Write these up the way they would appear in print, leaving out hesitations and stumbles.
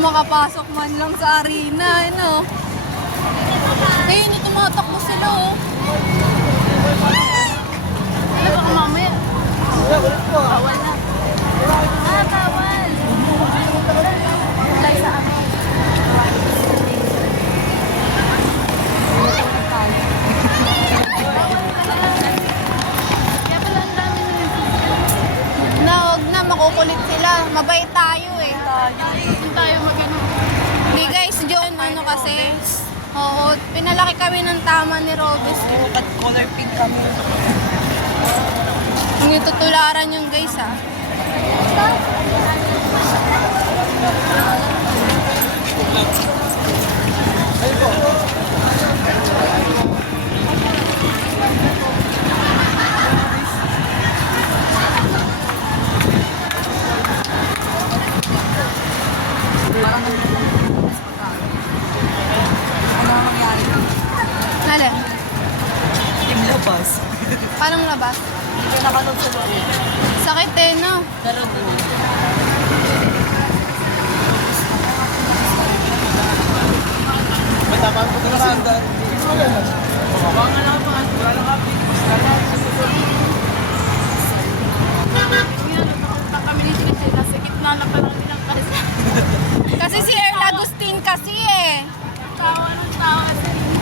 makapasok man lang sa arena, ano? Ayun, tumatakbo sila, oh. Ano baka mamaya? Bawal na. Bawal. Lay sa amin. Kaya pala ang dami na huwag na, makukulit sila. Mabait tayo eh. Hindi tayo mag-inom. Hindi guys, John, ano kasi? Oo, pinalaki kami ng tama ni Robes. Oo, at color pink kami. Hindi tutularan yung guys, ah. Alin? Team labas. Parang labas. Hindi ka nakanood sa loob. Sakit eh, no? Pero doon. Matapang ko na sanda. Baka nga lang pa. Wala lang kapit. Kami ni Chika nasa gitna na parang nilang kasi. Kasi si Earl Agustin kasi eh. Tawa ng tawa.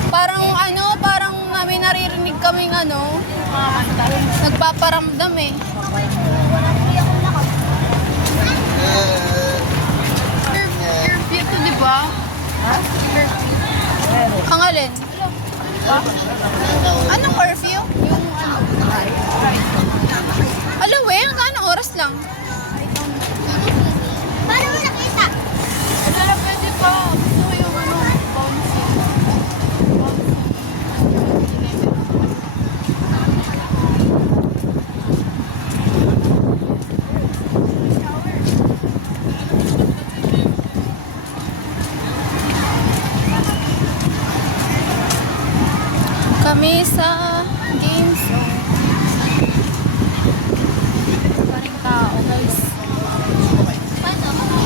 Parang may naririnig kaming Mga kanta. nagpaparamdam eh. Curfew to, di ba? Ang alin? Anong curfew? Yung Alam eh, hanggang oras lang? Paano mo nakita? Wala pwede pa. Gusto ko yung bouncy. Kami sa game zone. Maraming tao guys.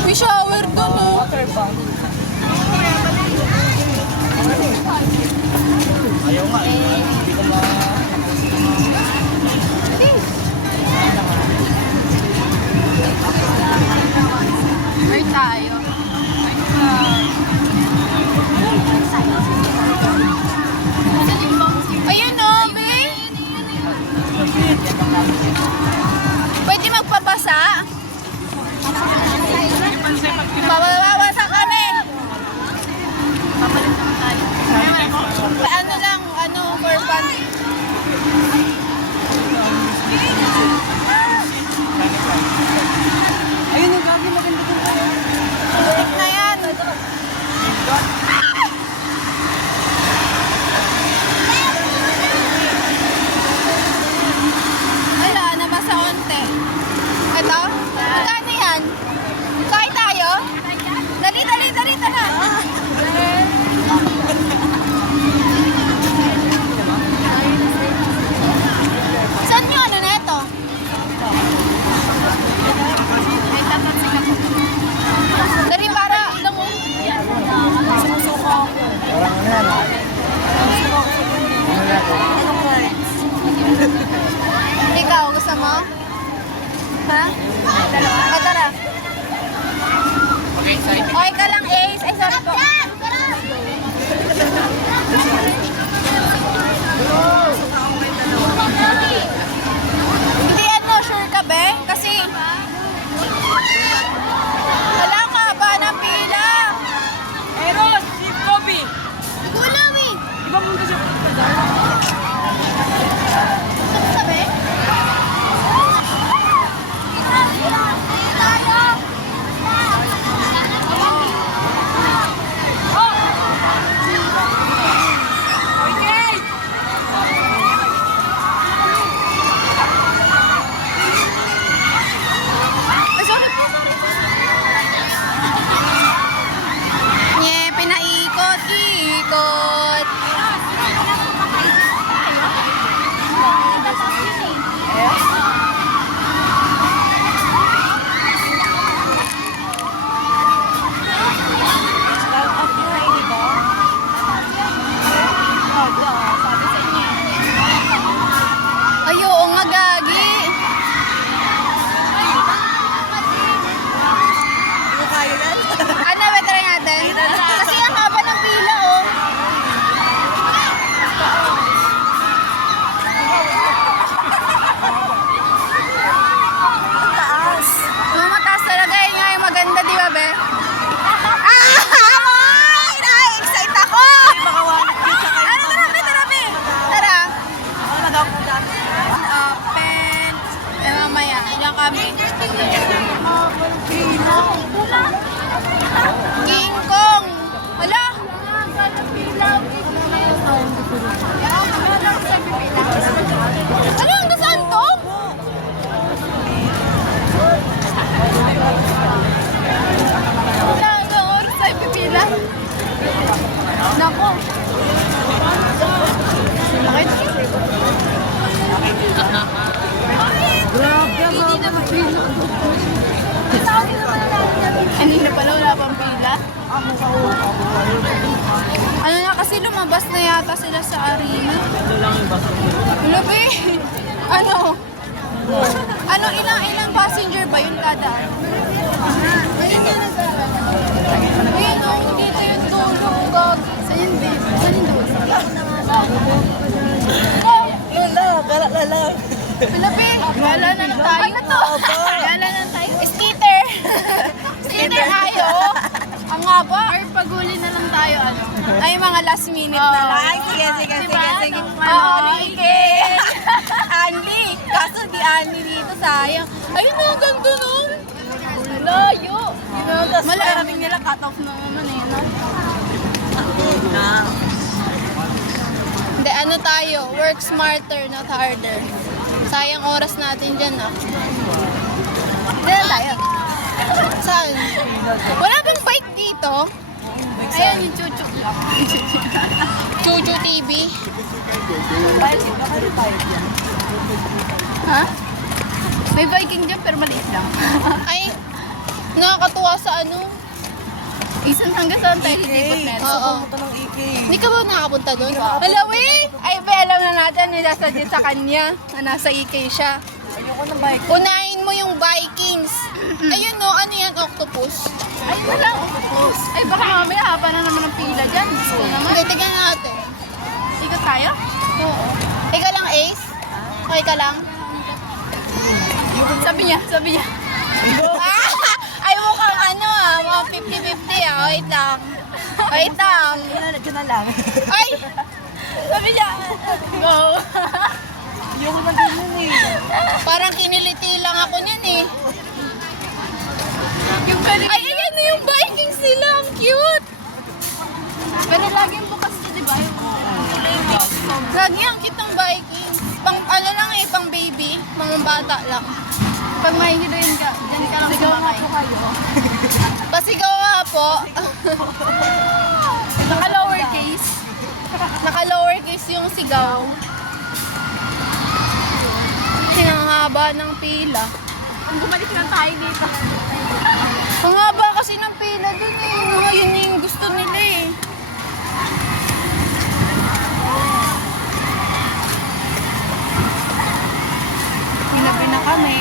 May shower doon oh. Water bank. Ayaw nga eh. Hindi ko Where tayo? Ayun oh, May. Pwede magpabasa? Babasa kami. Papalit naman tayo. For fun. ayun yung gagi maganda doon. Tip na yan. Wala, nabasa onte. Ito? Magkano yan? Kain tayo? Dali, tara. Saan yung ano na ito? May tatansin ako. Dari para, alam mo? Sumusuka ako. Parang ano yan. Ikaw, gusto mo? Ha? Tara. Okay, excited. Okay ka lang, Ace. Ay, sorry po. Hindi sure ka be? Kasi wala ka ba ng pila? Eros! Sip Kobe! Wala, eh. Di ba muna siya? Sabi? Okay! King Kong! Hala! Ano? Hanggang saan to? Wala hanggang oras tayo pipila. Nako. Bakit? Hindi na mapila. Kanina pala wala pang pila. Ano na kasi lumabas na yata sila sa arena. Labi! Ano? Ano ilang passenger ba yun kada? Ayun na ayun o, dito yung tulong gag. Saan yun din? Saan yun doon? Lala. Labi! Gala na lang tayo. Ano to? Gala na lang tayo. Skater! Skater tayo! Ang nga ba? Or paguli na lang tayo, ano? Ay, mga last minute na lang. Ay, sige. Oo, Ike. Andy. Kaso di Andy dito, sayang. Ayun na, ganito nun. Layo. Malarating nila cut off na naman eh, no? Hindi, ano tayo? Work smarter, not harder. Sayang oras natin dyan, ah. Hindi na tayo. Saan? Wala bang bike dito? Ayan yung Chuchu. Chuchu TV. Ha? May biking dyan pero maliit lang. Ay, nakakatuwa sa ano. Isan hanggang saan tayo lilipot na ito? Oo. Hindi ka ba nakakapunta doon? Malawi! Ay, alam na natin nila sa kanya na nasa IK siya. Ayoko ng bike. Unahin mo yung Vikings. Ayun no, ano yan, octopus? Ay, wala. Octopus. Ay, baka mamaya haba na naman ang pila dyan. Gusto ko naman. Hindi, tignan natin. Ikot tayo? Oo. Ikaw lang, Ace? Okay ka lang? Sabi niya. Ay, mukhang ano mga 50-50 ah. Wait lang. Diyan na lang. Ay! Sabi niya. Go. Ayoko na ganyan eh. Parang kiniliti lang ako niyan eh. Yung kanina. Ay, ayan na yung Vikings nila. Ang cute. Pero laging bukas siya, di ba? Yung kulay box. Lagi ang cute ng Vikings. Pang ano lang eh, pang baby. Mga bata lang. Pag may heroin ka, dyan ka lang sumakay. Pasigaw nga po. Naka-lowercase. Naka-lowercase yung sigaw. Sinanghaba ng pila. Kung bumalik na tayo dito. Ang haba kasi ng pila dun eh. Mga yun yung gusto nila eh. Pinapi na kami.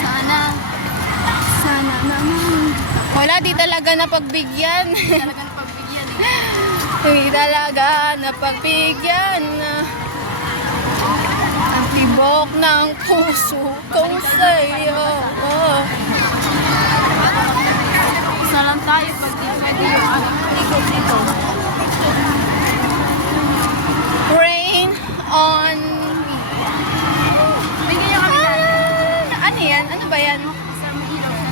Sana naman. Wala, di talaga napagbigyan. Talaga na pagbigyan eh. Di talaga napagbigyan. Ang tibok ng puso kong sa'yo. Oh. Isa lang tayo pag di pwede yung ano. Ikot dito. Rain on me. Bigyan niya kami na. Ano yan? Ano ba yan? Sa may ilaw na.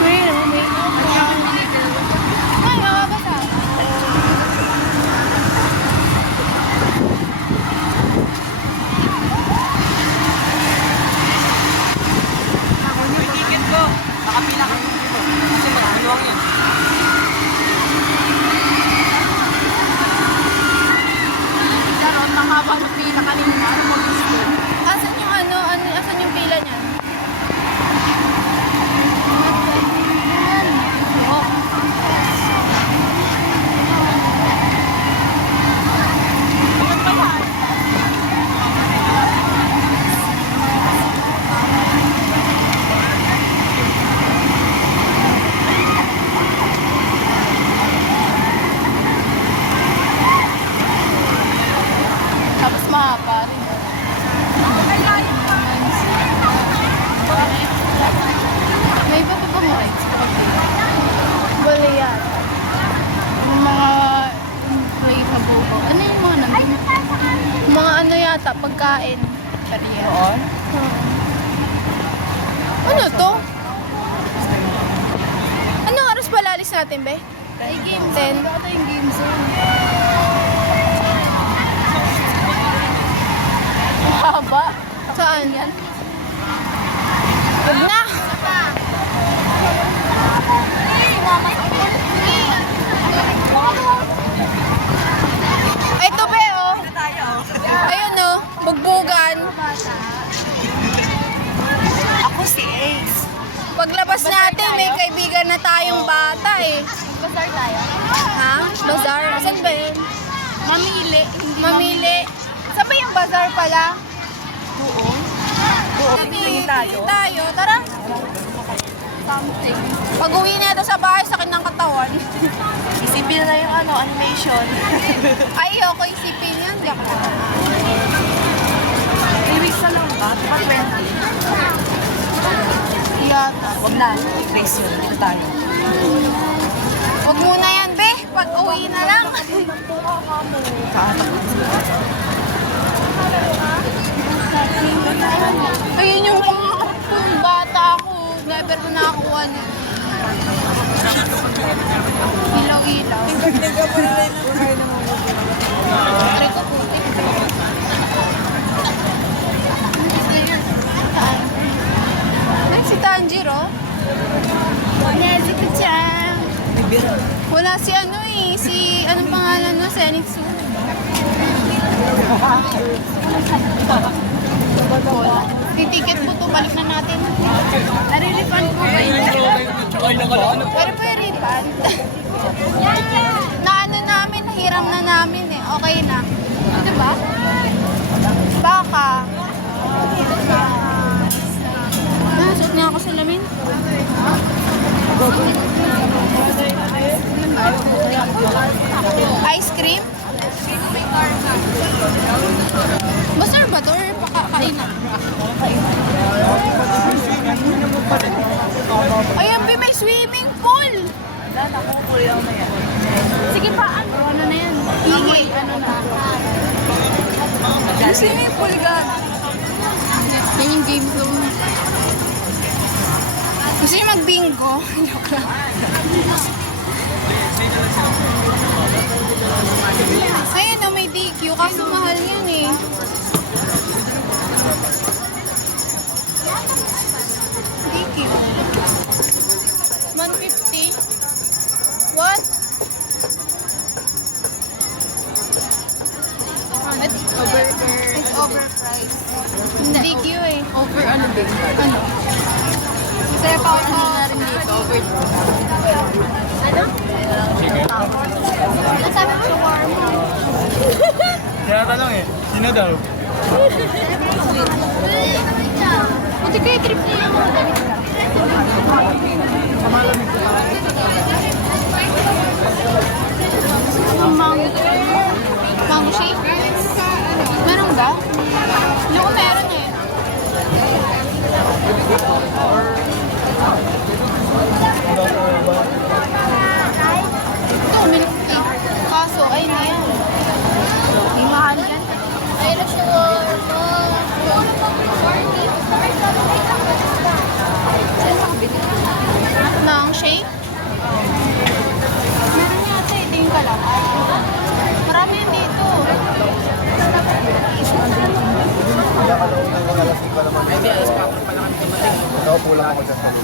Rain on me. Ay, makabasa. Ticket ko. Nakapila ka dito. Kasi magkuluwang yan. Pero ang mahaba ng pila kanina. Ano bang gusto? Asan yung asan yung pila niya? Tapos mahaba rin. May iba pa bang rides? Wala yan. Yung mga play na buko. Ano yung mga nandun? Mga ano yata, pagkain. Periel. Noon? Ano to? Anong oras pala alis natin, be? Ay, game 10. zone. Ito yung game zone. Haba. Saan? Yan. Huwag na. Ay, ito be, oh. Ayun, oh. Bugbugan. Ako si Ace. Paglabas natin, may kaibigan na tayong bata, eh. Bazaar tayo. Ha? Bazaar? Saan ba yun? Mamili. Hindi Mamili. Saan ba yung bazaar pala? Doon. Sabi, tayo. tayo. Tara. something. Pag uwi na ito sa bahay, sakit ng katawan. Isipin na yung animation. Ay, ako isipin yan. Di ako. 3 weeks na lang ba? Baka 20. Yata. Huwag na. Race yun. Dito tayo. Huwag muna yan, be. Pag uwi na lang. Ayun yung kung bata ako. Never ko nakakuha na. Ilaw-ilaw. Aray ko putik. Ay, si Tanjiro. Yes, si Kuchang. Wala si ano eh. Si, anong pangalan no? Zenitsu. Wala. Titiket po to. Balik na natin. Narilipan po ba yun? Pero po yung refund. Na ano namin, nahiram na namin eh. Okay na. Diba? Baka. Suot nga ako sa lamin. Ice cream? Basar ba to? Or pakakainan? Ayan, may swimming pool! Sige pa, ano na yan? Hingi, ano na? Swimming pool ka. Yan yung game zone. Gusto niyo mag-bingo? Joke lang. Ayun o, may DQ. Kaso mahal yan eh. DQ. 150. What? It's overpriced. DQ eh. Over ano ba? Ano? Masaya pa ako sa... Rin dito, over. Ano sabi mo sa warm? Tinatanong eh, sino daw? Hindi kayo trip niya yung mga ganito. Mango. Mango shake? Meron ba? Hindi ko meron eh. Ito, milk tea. Kaso, ay na yan. May mahal yan. Ay na siya. Nang shake? Meron yata eh. Tingin ka lang. Marami yan dito. Nakaupo lang ako dyan.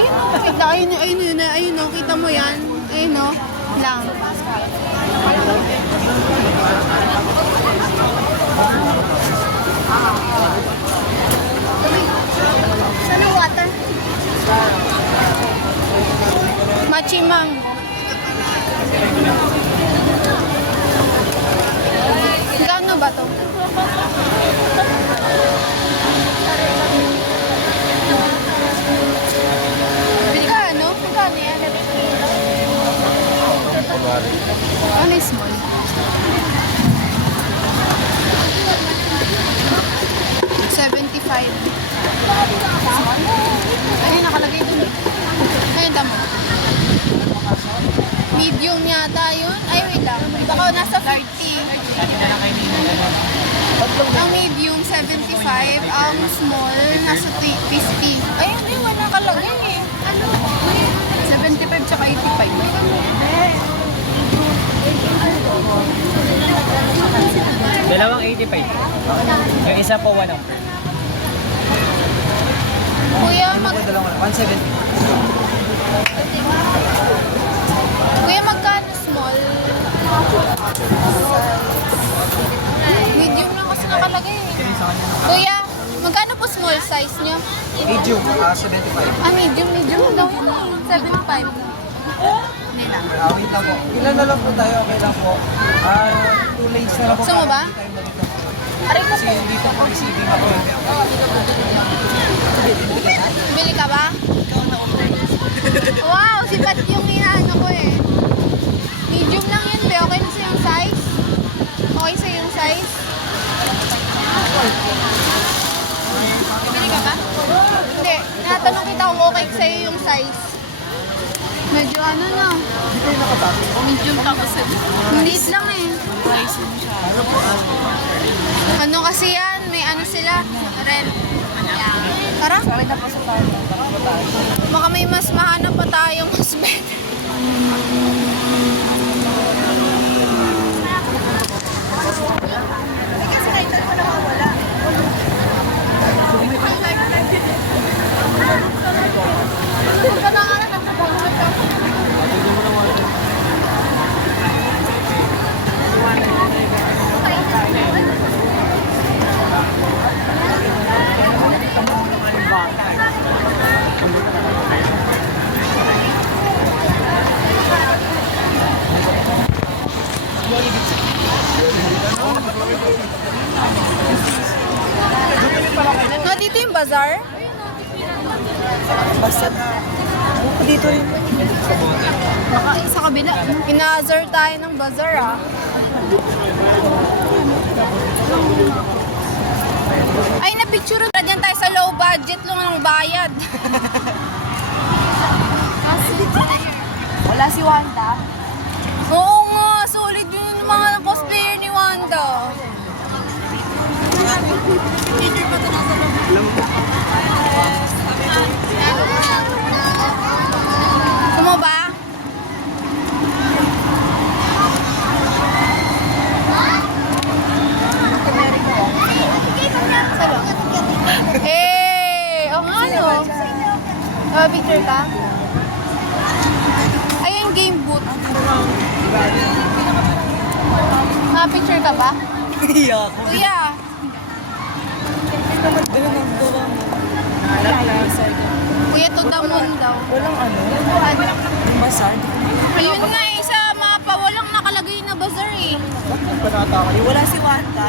Ayun o, kita. Ayun o, kita mo yan. Ayun o, lang. Saan ang water? Machimang. Gano ba to? Magkano? Magkano yan? Ano yung small? $75. Ayun, nakalagay dun. Ayun, tama. Medium yata yun. Ay, wait lang. Baka nasa 30. Ang medium, 75. Ang small, nasa 50. Ayun, ayun, wala nakalagay eh. 75 tsaka 85. Dalawang 85. Yung isa po 1 number. Kuya, Dalawang 170. Kuya, magkano small? Medium lang kasi nakalagay eh. Kuya, magkano po small size nyo? Medium, 75. Ah, medium daw yun eh. 75. Wait lang po. Ilan na lang po tayo? Okay lang po. 2 lanes na lang po. Gusto mo ba? Aray ko Kasi dito po receiving ako. Bili ka ba? Wow, sipat yung inaano ko eh. Medium lang yun, be. Okay na sa yung size? Okay sa yung size? Bili ka ba? Hindi. Natanong kita kung okay sa'yo yung size. Medyo ano na. Medium tapos Maliit lang eh. Ano kasi yan? May ano sila? Rent. Tara. Baka may mas mahanap pa tayong mas better. No, dito yung bazaar? Dito rin. Baka sa kabila. Inazar tayo ng bazaar ah. Ay, na-picture dyan tayo sa low budget lang ng bayad. Wala si Wanda. Oo nga, solid yun yung mga cosplayer ni Wanda. Gusto mo ba? Eh, ang ano? Picture ka? Ayun, game booth. Picture ka ba? Iya ako. Kuya. Kuya, to the moon daw. Walang ano? Bazaar? Ayun nga eh, sa mapa, walang nakalagay na bazaar eh. Wala si Wanda.